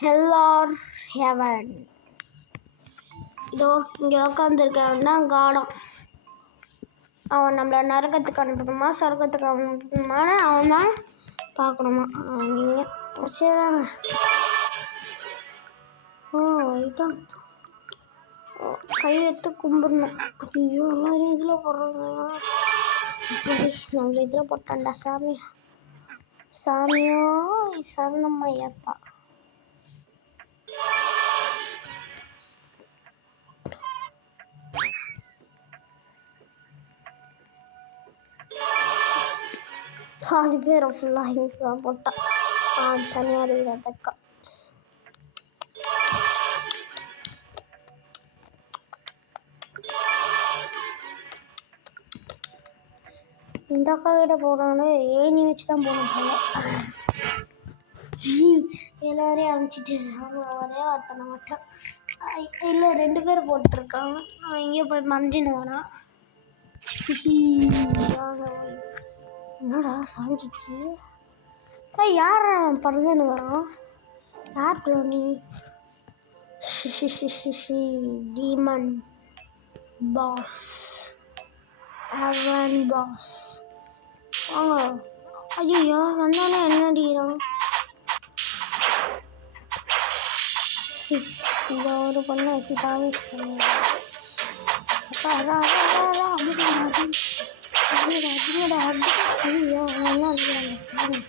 ஹெல்லார் heaven. இதோ இங்கே உட்காந்துருக்கவன் தான் காடம். அவன் நம்மளை நரகத்துக்கு அனுப்பணுமா சொர்க்கத்துக்கு அனுப்பணுமான்னு அவன் தான் பார்க்கணுமா. நீங்கள் சரிதாங்க. இதுதான் கையெடுத்து கும்பிடணும். ஐயோ எல்லாரும் இதில் போடுறாங்க. நம்ம இதில் போட்டான்டா சாமி. சாமியோ சரணம்மையப்பா. பாதி பேரை ஃபுல்லாக இங்கே தான் போட்டான். தனியார் இருக்கிறதக்கா இந்த அக்கா கிட்ட போனாலும் ஏணி வச்சு தான் போகணும் போல. எல்லாரையும் அனுப்பிச்சிட்டு அவங்க ஒரே ஒருத்தனை மட்டும் இல்லை 2 பேர் போட்டிருக்காங்க. அவன் எங்கேயோ போய் மறைஞ்சின்னு வரான். என்னடா சாஞ்சிச்சு. யார் அவன் பறந்துன்னு வரான்? யார் ப்ரோனி? டீமன் பாஸ் அவன் பாஸ். ஐயோ வந்தானே என்ன அடிக்கிறான்? இந்த ஒரு பொண்ணை வச்சு தாவி ஐயோ நல்லா அடிக்கிறாங்க சாமி.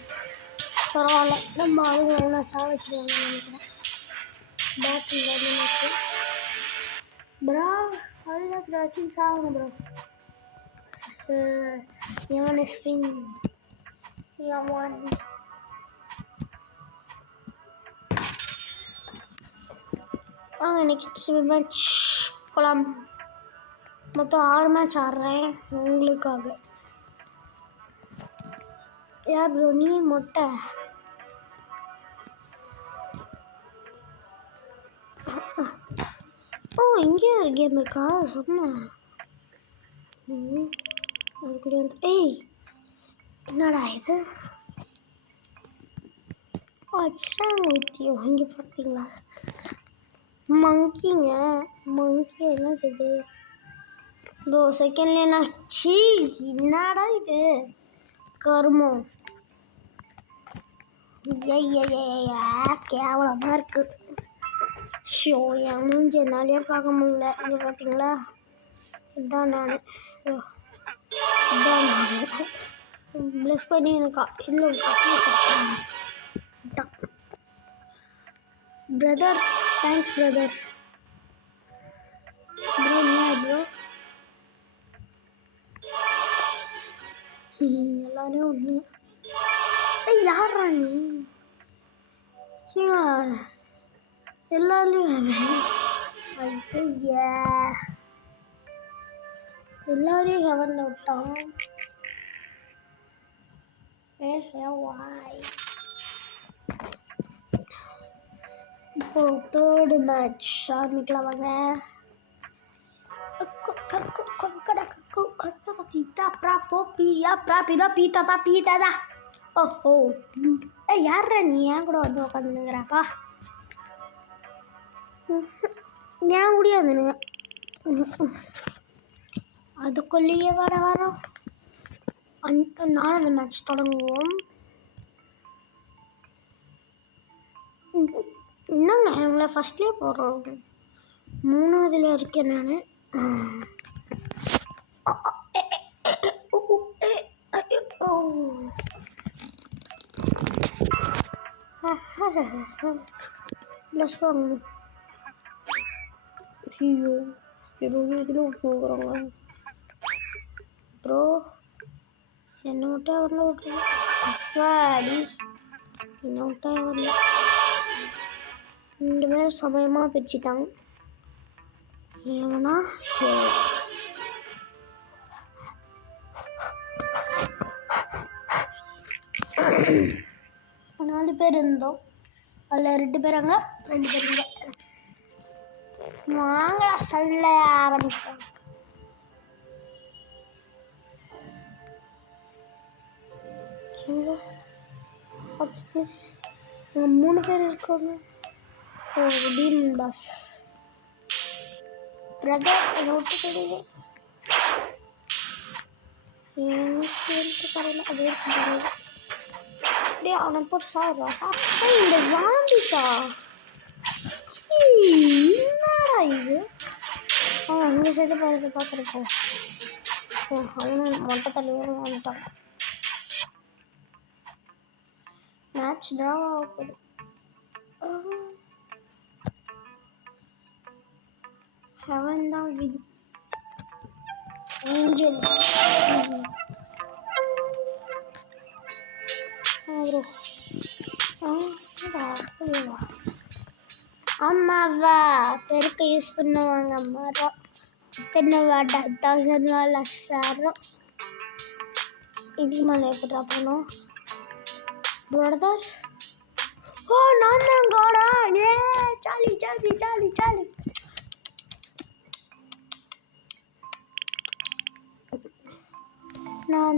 பரவாயில்ல நம்ம அவங்க நல்லா சாவிச்சிருவாங்க நினைக்கிறேன். பேட்டில் வந்து ப்ரோ அதுதான் ப்ரோ வச்சு சாவுங்க bro. Yaman is fin. Yaman. Next match போகலாம். மொத்தம் 6 மேட்ச் ஆடுறேன் உங்களுக்காக. யார் ப்ரோ நீ? மொட்டை இங்கே ஒரு கேம் இருக்கா? சொன்னேன். ஏய் என்னடா இது? இங்கே பார்ப்பீங்களா மங்கிங்க? மங்கி என்னது இது? இதோ செகண்ட்ல சீ என்னடா இது கருமம். கேவலமாக இருக்கு. ஷோ என் மூஞ்சி என்னாலேயே பார்க்க முடியல. இங்கே பார்த்தீங்களா? இதுதான் நான் ப்ளஸ் பண்ணி எனக்கா இல்லை brother. Thanks brother. Bro bro எல்லாரையும் ஒன்று. யாரா நீ? எல்லாரையும் எல்லாரையும் ஹெவன்ல விட்டான். இப்போ 3rd மேட்ச் ஆரம்பிக்கலாம் வாங்க. யாரா நீ? ஏன் கூட வந்து உட்காந்துங்கிறாக்கா? ஏன் முடியாதுனுங்க அதுக்குள்ளேயே வரோம். 4வது மேட்ச் தொடங்குவோம். என்னங்க இவங்களை ஃபஸ்ட்லேயே போடுறோம். 3வதுல இருக்கேன் நான். ப்ளஸ் வாங்கணும். ஐயோ 20 இதில் விட்டுங்கிறாங்க ப்ரோ. என்ன விட்டா வரல விட்டுருங்க. அப்பாடி என்ன விட்டா வரல. 2 பேரும் சமயமாக பிரிச்சுட்டாங்க. ஏவனா 4 பேர் இருந்தோம். அதில் 2 பேர் அங்கே 2 பேர் இங்கே. வாங்கடா சொல்ல ஆரம்பிப்போம். What's this? 3 பேர் இருக்காங்க. ஓ டீமன் பாஸ் பிரதர் என்னை விட்டு தெரியல எனக்கு கரையில் அது இருக்கு அப்படியே அவனை போட்டு சாப்பிட்றா இந்த ஜாம்பிஸா என்னடா இது இந்த சைடு பாருங்க பார்த்துருப்போம் அவனும் மொட்டை தலைவரும் வந்துட்டான் மேட்ச் ட்ராவா போகுது ஹெவன் தான் வின் ஏஞ்சல் ஆமாவா பெருக்க யூஸ் பண்ணுவாங்க மரம் இத்தனை வாட்டா 1000 வாழ சாரம் இதுக்கு மேலே எப்படா போனோம் பிரதர் ஓ நான் தான் கோடா ஏ சாலி சாலி சாலி சாலி நான்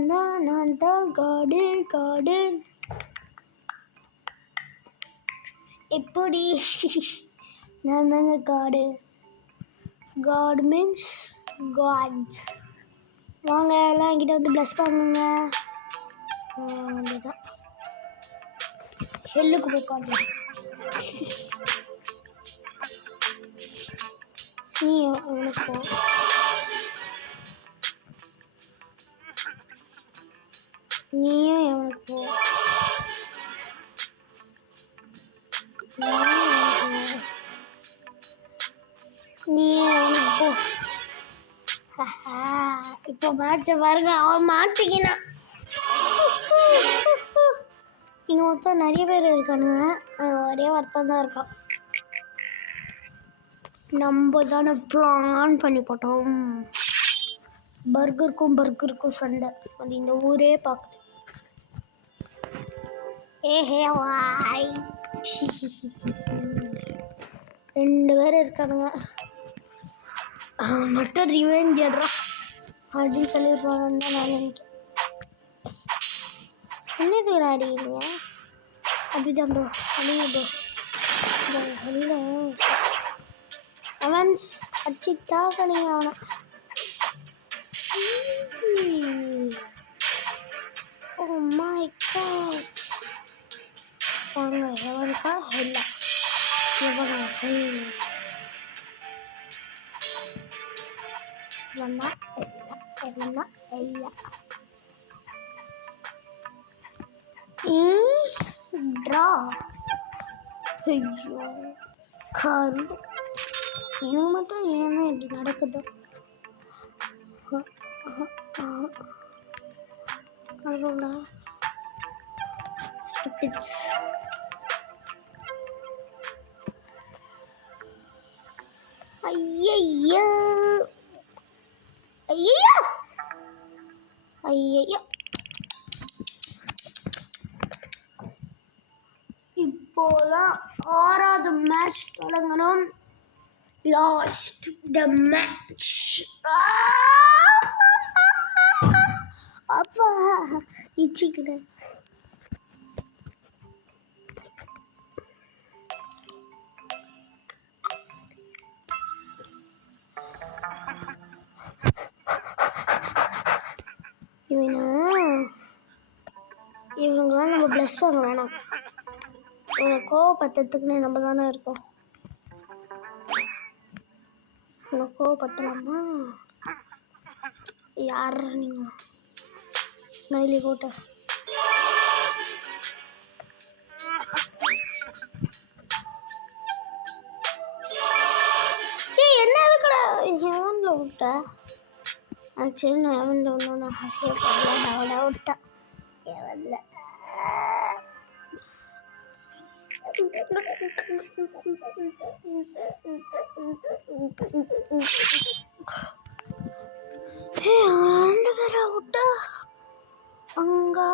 தான் காடு எப்படி நான் தாங்க காடு மீன்ஸ் காட்ஸ் வாங்க எல்லாம் என்கிட்ட வந்து ப்ளஸ் பண்ணுங்க அதுதான் ஹெல்லுக்கு போய் காட்டு நீ அவனுக்கு போ நீயும் எவனுக்கு போ நீ அவனுக்கு போ இப்போ மேட்ச பாருங்க அவன் மாட்டிக்கினான் இன்னொருத்தர் நிறைய பேர் இருக்கானுங்க ஒரே வருத்தம் தான் இருக்கான் நம்ம தானே பிளான் பண்ணி போட்டோம் பர்கருக்கும் சண்டை அது இந்த ஊரே பார்க்குது ஏஹே வாய் 2 பேர் இருக்கானுங்க மட்டும் ரிவெஞ்ச் எடுறான் அப்படின்னு சொல்லியிருப்பாங்கன்னு தான் நான் நினைக்கிறேன் என்னது விளையாடிங்க அப்படிதான் ப்ரோ அப்படிங்க ப்ரோ இல்லை அவன்ஸ் அடிச்சுட்டா பண்ணிங்க அவனை ஓ மை காட் வாங்க எவனுக்கா இல்லை எவனா இல்லை ட்ரா ஐயோ கரு எனக்கு மட்டும் ஏன் தான் இப்படி நடக்குது அதுடா ஸ்டூபிட்ஸ் ஐயையோ ஐயையோ ஐயையோ இப்போதான் 6வது மேட்ச் தொடங்கணும் லாஸ்ட் த மேட்ச் அப்பா இச்சிக்கிறேன் இவங்களாம் நம்ம ப்ளஸ் பண்ண வேணாம் இவனை கோவப்பத்தத்துக்குன்னு நம்ம தானே இருக்கோம் இவனை கோவப்பத்தலாமா யார் நீங்கள் நைலி கோட்டை என்ன இருக்கடா ஹெவனில் விட்ட ஆக்சுவலி நான் ஹெவனில் ஒன்று நான் ஹசியாக பண்ணல ஹெவனாக விட்டேன் ஹெவனில் ரெண்டு பேரை விட்டா அங்கே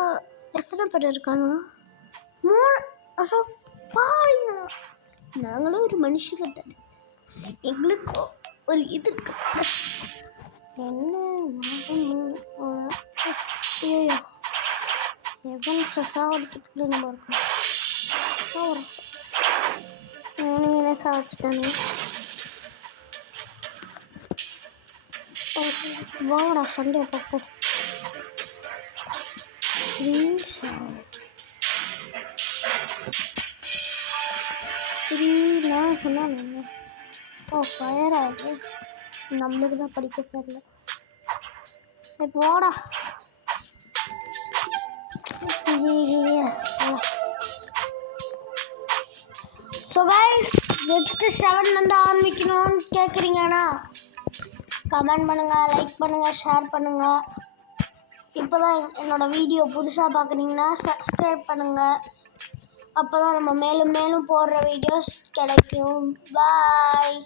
எத்தனை பேர் இருக்காங்க 3 பாருங்க நாங்களும் ஒரு மனுஷங்க தானே எங்களுக்கு ஒரு இது இருக்கு என்ன ஐயோ எவன் சாவடிக்கிறதுக்குள்ளே நம்ம இருக்கோம் நீங்கள் என்ன சாவச்சிட்டானே. வாங்கடா சண்டே பார்ப்போம். நான் சொன்னாங்க. ஓ ஃபயர் ஆகுது. நம்மளுக்கு தான் படிக்க தெரியல. இப்போ வாடா. ஸோ கைஸ் நெக்ஸ்ட் 7 ஆரம்பிக்கணும்னு கேட்குறீங்கன்னா கமெண்ட் பண்ணுங்கள், லைக் பண்ணுங்கள், ஷேர் பண்ணுங்கள். இப்போ தான் என்னோடய வீடியோ புதுசாக பார்க்குறீங்கன்னா சப்ஸ்கிரைப் பண்ணுங்கள். அப்போ தான் நம்ம மேலும் மேலும் போடுற வீடியோஸ் கிடைக்கும். பாய்.